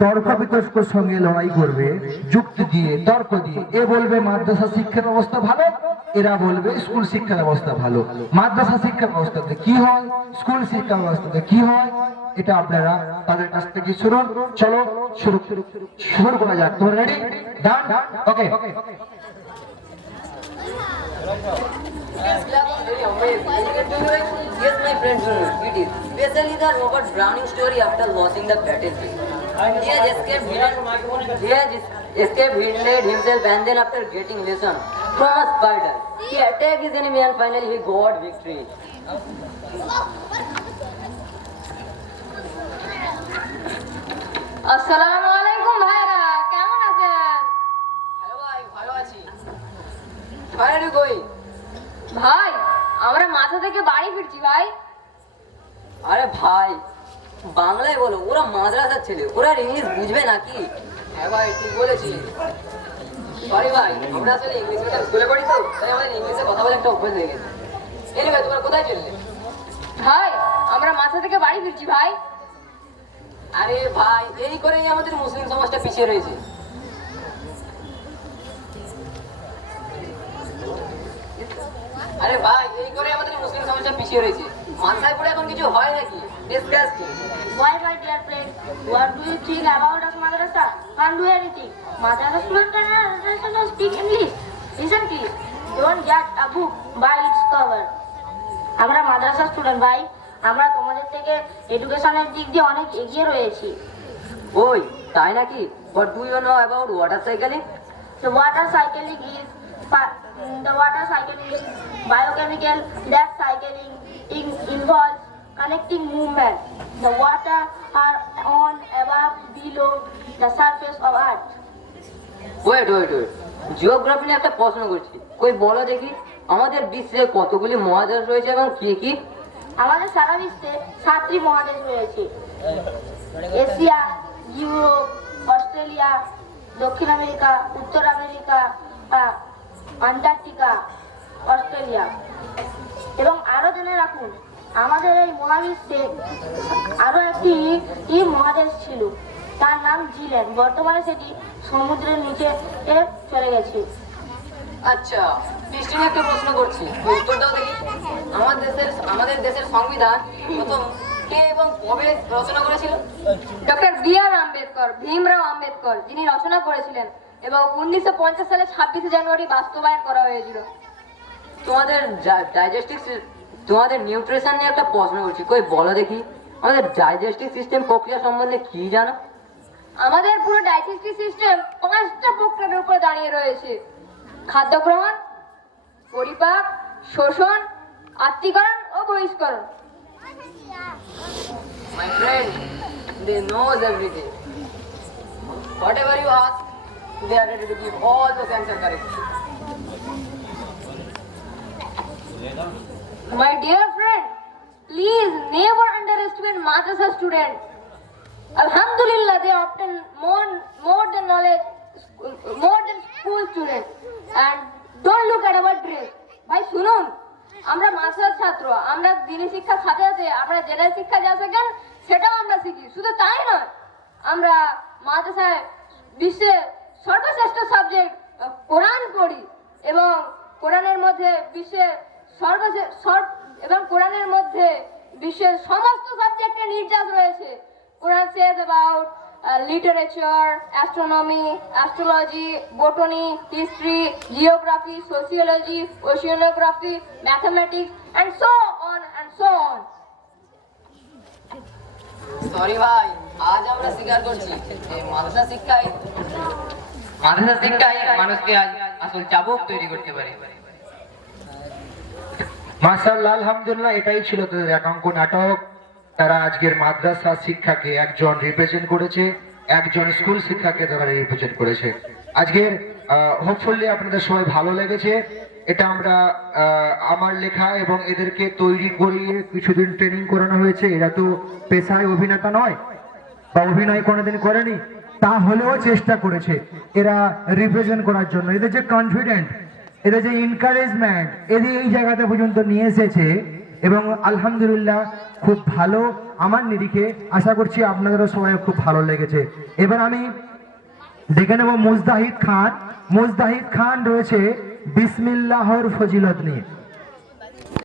তর্ক সঙ্গে লড়াই করবে, যুক্তি দিয়ে, তর্ক দিয়ে। এ বলবে মাদ্রাসা শিক্ষা ভালো, এরা বলবে স্কুল শিক্ষা ব্যবস্থা মাদ্রাসা শিক্ষা কি হয়? স্কুল শিক্ষা কি হয়? এটা আপনারা তাদের কাছ থেকে ডান This club is very amazing. When you get to it, yes, my friends, it is. Especially the Robert Browning story after losing the battlefield. He has escaped Hitler. He has escaped Hitler himself, and then after getting lesson from a spider, he attacked his enemy, and finally he got victory. আসসালামু আলাইকুম ভাইরা কেমন আছেন Hello, ভাই ভালো আছি Where are you going? ভাই আমরা মাথা থেকে বাড়ি ফিরছি ভাই। আরে ভাই বাংলায় বলো ওরা মাদ্রাসার ছেলে ওরা ইংলিশ বুঝবে নাকি? হ্যাঁ ভাই ঠিক বলেছি। সরি ভাই আমরা আসলে ইংলিশ মিডিয়াম স্কুলে পড়ি তো তাই আমাদের ইংলিশে কথা বলে একটা অভ্যাস হয়ে গেছে। এনিওয়ে তোমরা কোথায় চললে ভাই আমরা মাথা থেকে বাড়ি ফিরছি ভাই। আরে ভাই এই করেই আমাদের মুসলিম সমাজটা পিছিয়ে রয়েছে। আরে ভাই আমাদের মুসলিম এখন কিছু হয় নাকি? Why my dear friend what do you think about us madrasa can do anything madrasa স্টুডেন্টরা registration speak English listen please don't get a by it's cover আমরা মাদ্রাসা স্টুডেন্ট ভাই। আমরা তোমাদের থেকে এডুকেশনের দিক দিয়ে অনেক এগিয়ে রয়েছি। ওই তাই নাকি? What do you know about water cycling water cycling is the water cycling is biochemical that cycling in- involves connecting movement. The water are on above below the surface of earth. Wait wait wait geography নিয়ে একটা প্রশ্ন করছি কই বলো দেখি আমাদের বিশ্বে কতগুলি মহাদেশ রয়েছে এবং কি কি আমাদের সারা বিশ্বে সাতটি মহাদেশ রয়েছে এশিয়া ইউরোপ অস্ট্রেলিয়া দক্ষিণ আমেরিকা উত্তর আমেরিকা আন্টার্কটিকা অস্ট্রেলিয়া। এবং আরও জেনে রাখুন আমাদের এই মহাবিশ্বে আরও একটি ই মহাদেশ ছিল। তার নাম জিল্যান্ড। বর্তমানে সেটি সমুদ্রের নিচে চলে গেছে। আচ্ছা বৃষ্টি একটা প্রশ্ন করছি। উত্তর দাও দেখি। আমার দেশের আমাদের দেশের সংবিধান প্রথম কে এবং কবে রচনা করেছিল? Doctor B R Ambedkar Bhimrao Ambedkar যিনি রচনা করেছিলেন। এবং উনিশশো পঞ্চাশ সালে ছাব্বিশে জানুয়ারি বাস্তবায়ন করা হয়েছিল। তোমাদের ডাইজেস্টিভ তোমাদের নিউট্রিশন নিয়ে একটা প্রশ্ন করছি। কই বলো দেখি। আমাদের ডাইজেস্টিভ সিস্টেম প্রক্রিয়া সম্বন্ধে কি জানো? আমাদের পুরো ডাইজেস্টিভ সিস্টেম পাঁচটা প্রক্রিয়ার উপরে দাঁড়িয়ে রয়েছে। খাদ্য গ্রহণ পরিপাক শোষণ আত্মীকরণ ও বহিষ্করণ। My friend, they knows everything. Whatever you ask, they are ready to give all those answers correct. My dear friend, please never underestimate madrasa student. Alhamdulillah, they obtain more, more than knowledge, more than school students. And don't look at our dress. ভাই শুনুন আমরা master ছাত্র আমরা দিনী শিক্ষা সাথে সাথে আমরা জেনারেল শিক্ষা যা শেখেন সেটাও আমরা শিখি শুধু তাই নয় আমরা মাদ্রাসায় বিশ্বের সর্বশ্রেষ্ঠ সাবজেক্ট কোরআন পড়ি এবং কোরআনের মধ্যে বিশ্বের সর্ব এবং কোরআনের মধ্যে বিশ্বের সমস্ত সাবজেক্টের নির্যাস রয়েছে। Quran says about literature astronomy astrology botany history geography sociology oceanography mathematics and so on and so on sorry ভাই, আজ আমরা স্বীকার করছি মাদ্রাসা শিক্ষায় শিক্ষায় মানুষকে আজ আসল চাবুক তৈরি করতে পারে। মাসাল্লাহ আলহামদুলিল্লাহ, এটাই ছিল তাদের এক অঙ্ক নাটক। তারা আজকের মাদ্রাসা শিক্ষাকে একজন রিপ্রেজেন্ট করেছে, একজন স্কুল শিক্ষাকে তারা রিপ্রেজেন্ট করেছে। আজকের হোপফুলি আপনাদের সবাই ভালো লেগেছে। এটা আমরা আমার লেখা এবং এদেরকে তৈরি করিয়ে কিছুদিন ট্রেনিং করানো হয়েছে। এরা তো পেশায় অভিনেতা নয়, বা অভিনয় কোনোদিন করেনি। তা হলেও চেষ্টা করেছে এরা রিপ্রেজেন্ট করার জন্য। এদের যে কনফিডেন্ট এদের যে এনকারেজমেন্ট এদের এই জায়গাতে পর্যন্ত নিয়ে এসেছে এবং আলহামদুলিল্লাহ খুব ভালো আমার নিরিখে। আশা করছি আপনাদেরও সবাই খুব ভালো লেগেছে। এবার আমি দেখে নেব মুজদাহিদ খান। মুজদাহিদ খান রয়েছে বিসমিল্লাহর ফজিলত নিয়ে।